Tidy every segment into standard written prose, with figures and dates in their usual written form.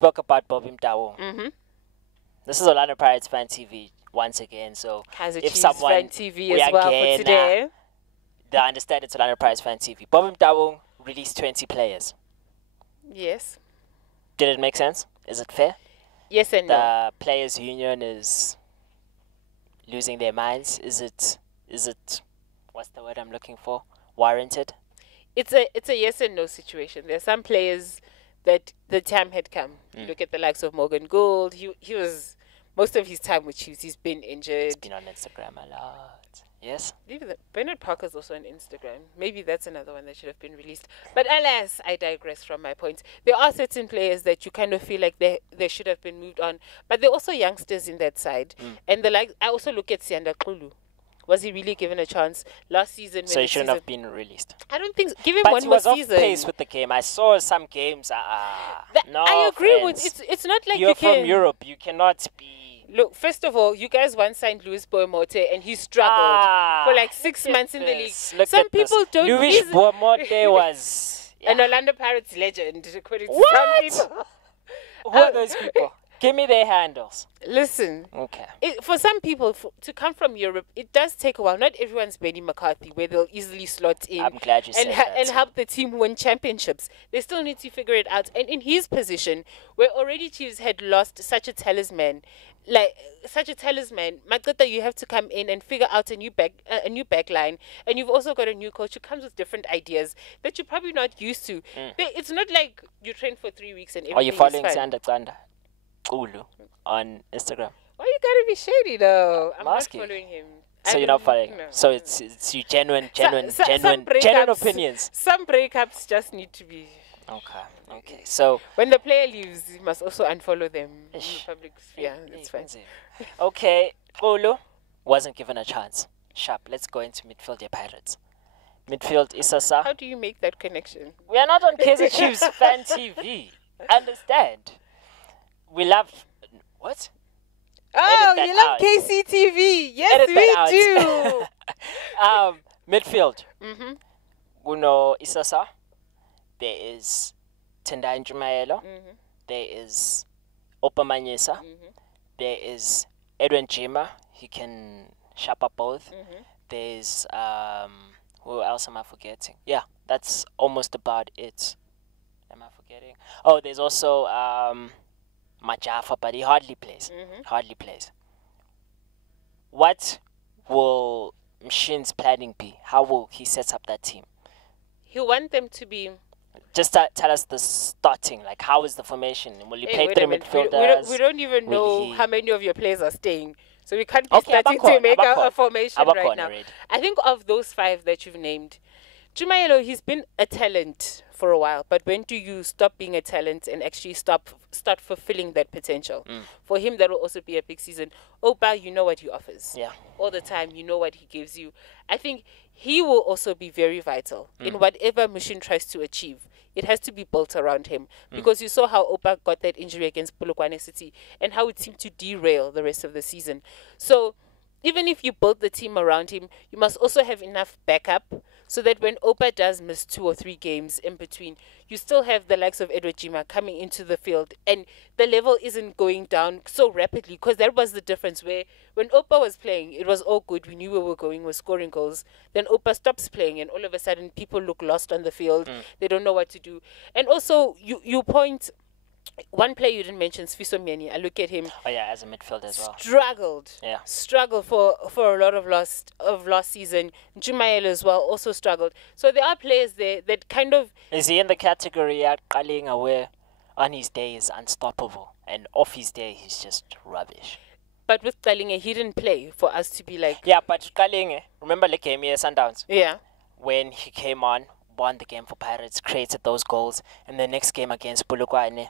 spoke about Bobby Motaung. Mm-hmm. This is Orlando Pirates Fan TV once again. So Kaizer if Chiefs someone Fan TV as well for today. they understand it's Orlando Pirates Fan TV. Bobby Motaung released 20 players. Yes. Did it make sense? Is it fair? Yes and no. The players' union is losing their minds. Is it? What's the word I'm looking for? Warranted? It's a yes and no situation. There's some players that the time had come. You look at the likes of Morgan Gould. He was most of his time with Chiefs. He's been injured. He's been on Instagram a lot. Yes. Even Bernard Parker's also on Instagram. Maybe that's another one that should have been released. But alas, I digress from my point. There are certain players that you kind of feel like they should have been moved on. But there are also youngsters in that side. And I also look at Sianda Kulu. Was he really given a chance last season? So he shouldn't have been released. I don't think so. Give him but one he more was season. Off pace with the game. I saw some games. No, I agree friends. with it's not like You're you can from Europe. You cannot be. Look, first of all, you guys once signed Luis Boemote and he struggled for like 6 months in the league. Some people don't. Luis Boemote was an Orlando Pirates legend, according to what? some people. Who are those people? Give me their handles. Listen. Okay. For some people, to come from Europe, it does take a while. Not everyone's Benny McCarthy, where they'll easily slot in. I'm glad you said that. And help the team win championships. They still need to figure it out. And in his position, where already Chiefs had lost such a talisman, Magdata, you have to come in and figure out a new back line, and you've also got a new coach who comes with different ideas that you're probably not used to. It's not like you train for 3 weeks and everything Are you following is fine. Sanda Ulu on Instagram? Why you gotta be shady though? I'm not asking. following him. So you're not following? No. So it's you genuine Some opinions. Some breakups just need to be. Okay. So when the player leaves, you must also unfollow them in the public sphere. It's fine. Okay, Ulu wasn't given a chance. Sharp. Let's go into midfield, your Pirates. Midfield, Isasa. How do you make that connection? We are not on Kaizer Chiefs Fan TV. Understand? We love what? Oh, you love KCTV. Yes, we do. Midfield. Uno Isasa. There is Tendai Njumayelo. There is Opa Manyisa. There is Edwin Jima. He can sharp up both. There's who else am I forgetting? Yeah, that's almost about it. Am I forgetting? Oh, there's also Majafa, but he hardly plays. What will Mshin's planning be? How will he set up that team? He'll want them to be. Just tell us the starting. Like, how is the formation? Will you play three midfielders? We don't even know how many of your players are staying. So we can't be starting to make a formation right now. I think of those 5 that you've named, Jumayelo, he's been a talent for a while. But when do you stop being a talent and actually start fulfilling that potential? For him, that will also be a big season. Opa, you know what he offers. Yeah. All the time, you know what he gives you. I think he will also be very vital in whatever Mushin tries to achieve. It has to be built around him because you saw how Opa got that injury against Polokwane City and how it seemed to derail the rest of the season. So even if you build the team around him, you must also have enough backup so that when Opa does miss 2 or 3 games in between, you still have the likes of Edward Jima coming into the field and the level isn't going down so rapidly, because that was the difference where when Opa was playing, it was all good. We knew where we were going, we're scoring goals. Then Opa stops playing and all of a sudden people look lost on the field. They don't know what to do. And also you point... One player you didn't mention, Sfiso Mieni. I look at him. Oh yeah, as a midfield as well. Struggled for a lot of last season. Jumayel as well also struggled. So there are players there that kind of. Is he in the category at Kalinga where on his day is unstoppable and off his day he's just rubbish? But with Kalinga, he didn't play for us to be like. Yeah, but Kalinga, remember the game here, Sundowns? Yeah. When he came on, won the game for Pirates, created those goals, and the next game against Polokwane.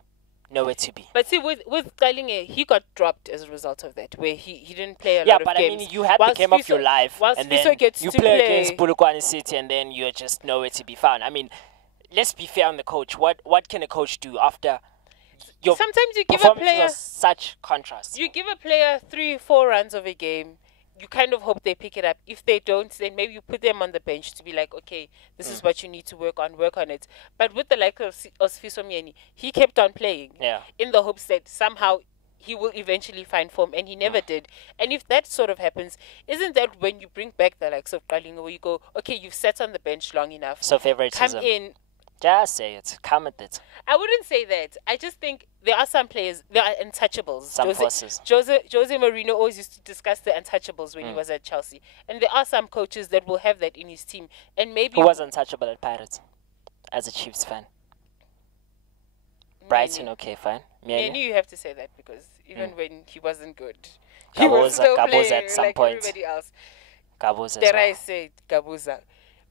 Nowhere to be. But see, with Kalinge, he got dropped as a result of that, where he didn't play a lot of games. Yeah, but I mean, you had the game of your life, and then you play against Polokwane City, and then you're just nowhere to be found. I mean, let's be fair on the coach. What can a coach do after your sometimes you give a player such contrast? You give a player 3-4 runs of a game, you kind of hope they pick it up. If they don't, then maybe you put them on the bench to be like, okay, this is what you need to work on it. But with the like of Sifiso Mieni, he kept on playing in the hopes that somehow he will eventually find form, and he never did. And if that sort of happens, isn't that when you bring back the likes of Qalinga, where you go, okay, you've sat on the bench long enough. So favoritism. Come in. Just say it. Come at it. I wouldn't say that. I just think there are some players, there are untouchables. Some forces. Jose Mourinho always used to discuss the untouchables when he was at Chelsea. And there are some coaches that will have that in his team. And maybe... Who was untouchable at Pirates as a Chiefs fan? Brighton, okay, fine. Mieni, you have to say that because even when he wasn't good, he Gabuza, was still playing at some like point. Everybody else. Gabuza Dare I say Gabuza?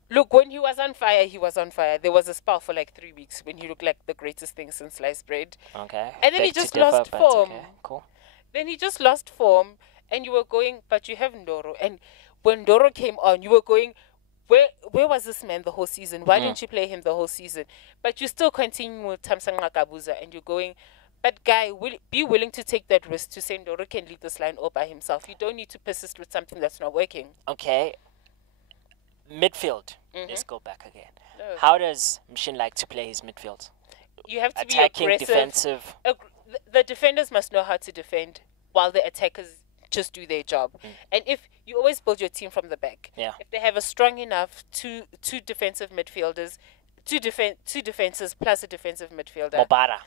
Look, when he was on fire, he was on fire. There was a spell for like 3 weeks when he looked like the greatest thing since sliced bread. Okay. And then he just lost form. Okay, cool. Then he just lost form, and you were going, but you have Ndoro. And when Ndoro came on, you were going, where was this man the whole season? Why didn't you play him the whole season? But you still continue with Tamsanga Gabuza, and you're going, but guy, be willing to take that risk to say Ndoro can lead this line all by himself. You don't need to persist with something that's not working. Okay. Midfield. Let's go back again. No. How does Machine like to play his midfield? You have to attacking, be aggressive. Defensive. The defenders must know how to defend while the attackers just do their job. And if you always build your team from the back, if they have a strong enough two defensive midfielders, two defenses plus a defensive midfielder, Mobara.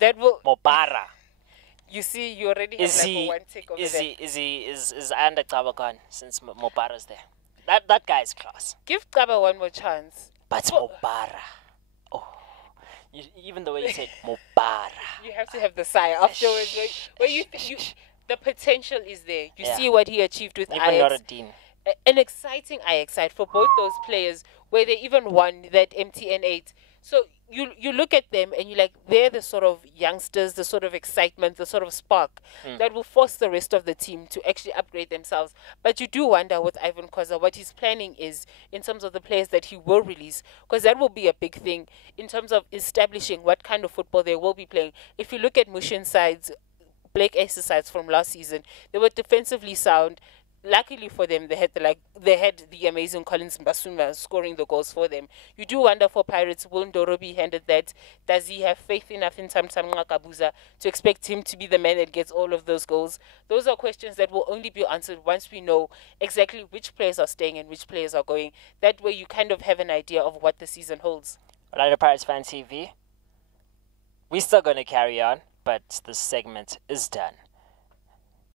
That will Mobara. You see, you already have like a one take over there. Is Anda Kaba gone since Mobara's there? That guy's class. Give Kaba one more chance. But Mobara. Oh. Even the way you said Mobara. You have to have the sigh afterwards. Where you the potential is there. You see what he achieved with Ajax. An exciting Ajax side for both those players where they even won that MTN 8. So you look at them and you're like, they're the sort of youngsters, the sort of excitement, the sort of spark that will force the rest of the team to actually upgrade themselves. But you do wonder with Ivan Khoza what his planning is in terms of the players that he will release, because that will be a big thing in terms of establishing what kind of football they will be playing. If you look at Mushin sides, Blake Aces sides from last season, they were defensively sound. Luckily for them, they had the amazing Collins Mbasuma scoring the goals for them. You do wonder for Pirates, will Ndoro be handed that? Does he have faith enough in Tamsanga Gabuza to expect him to be the man that gets all of those goals? Those are questions that will only be answered once we know exactly which players are staying and which players are going. That way you kind of have an idea of what the season holds. Orlando Pirates Fan TV, we're still going to carry on, but this segment is done.